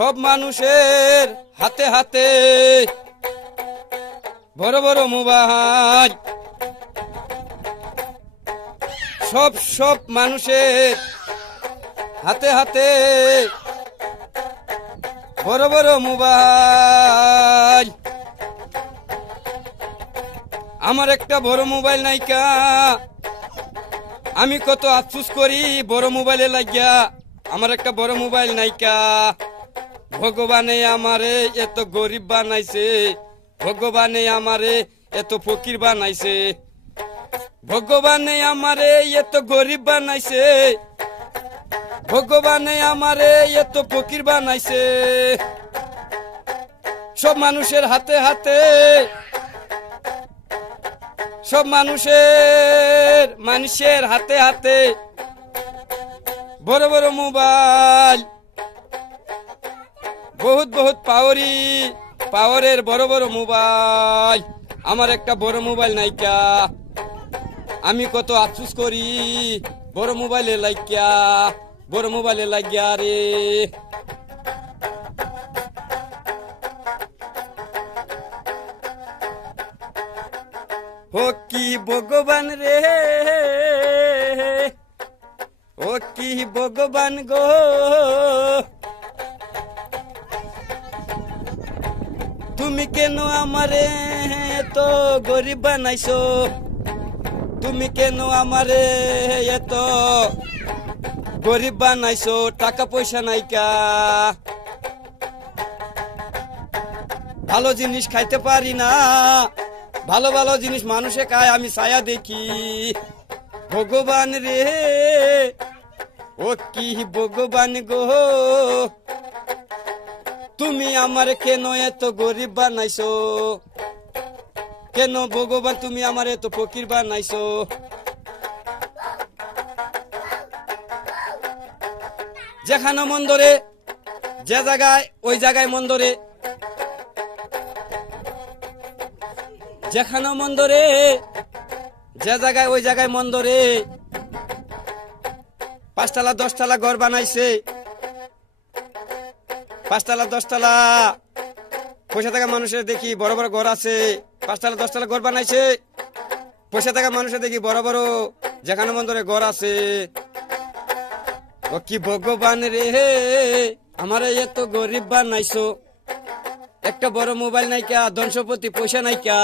সব মানুষের হাতে হাতে বড় বড় মোবাইল, সব মানুষের হাতে হাতে বড় বড় মোবাইল। আমার একটা বড় মোবাইল নাইকা, আমি কত আফসোস করি বড় মোবাইলে লাগিয়া। আমার একটা বড় মোবাইল নাইকা, ভগবানে আমারে এত গরিব বানাইছে, ভগবানে আমারে এত ফকির বানাইছে, ভগবানে আমারে এত গরিব বানাইছে, ভগবানে আমারে এত ফকির বানাইছে। সব মানুষের হাতে হাতে, সব মানুষের হাতে হাতে বড় বড় মোবাইল, বহুত বহুত পাওয়ারের বড় বড় মোবাইল। আমার একটা বড় মোবাইল নাইকা, আমি কত আফসোস করি বড় মোবাইলে লাগিয়া, বড় মোবাইলে লাগিয়া রে। ও কি ভগবান রে, ও কি ভগবান গো, তুমি কেন আমারে এত গরিব বানাইছো, তুমি কেন আমারে এত গরিব বানাইছো। টাকা পয়সা নাইকা, ভালো জিনিস খাইতে পারি না, ভালো ভালো জিনিস মানুষে খায়, আমি ছায়া দেখি। ভগবান রে, ও কি ভগবান গো, তুমি আমার কেন এত গরিব বানাইছো, কেন ভগবান তুমি আমার এত ফকির বানাইছো। যেখানে মন ধরে, যে জায়গায় ওই জায়গায় মন ধরে, যেখানে মন ধরে, যে জায়গায় ওই জায়গায় মন ধরে। 5 তলা 10 তলা ঘর বানাইছে, 5 তলা 10 তলা পয়সা থাকা মানুষের দেখি বড় বড় ঘর আছে। 5 তলা 10 তলা ঘর বানাইছে, পয়সা থাকা মানুষের দেখি বড় বড় যেখানে মন ধরে ঘর আছে। ও কি ভগবান রে, আমার এত গরিব বানাইছো। একটা বড় মোবাইল নাইকা, ধন সম্পত্তি পয়সা নাইকা।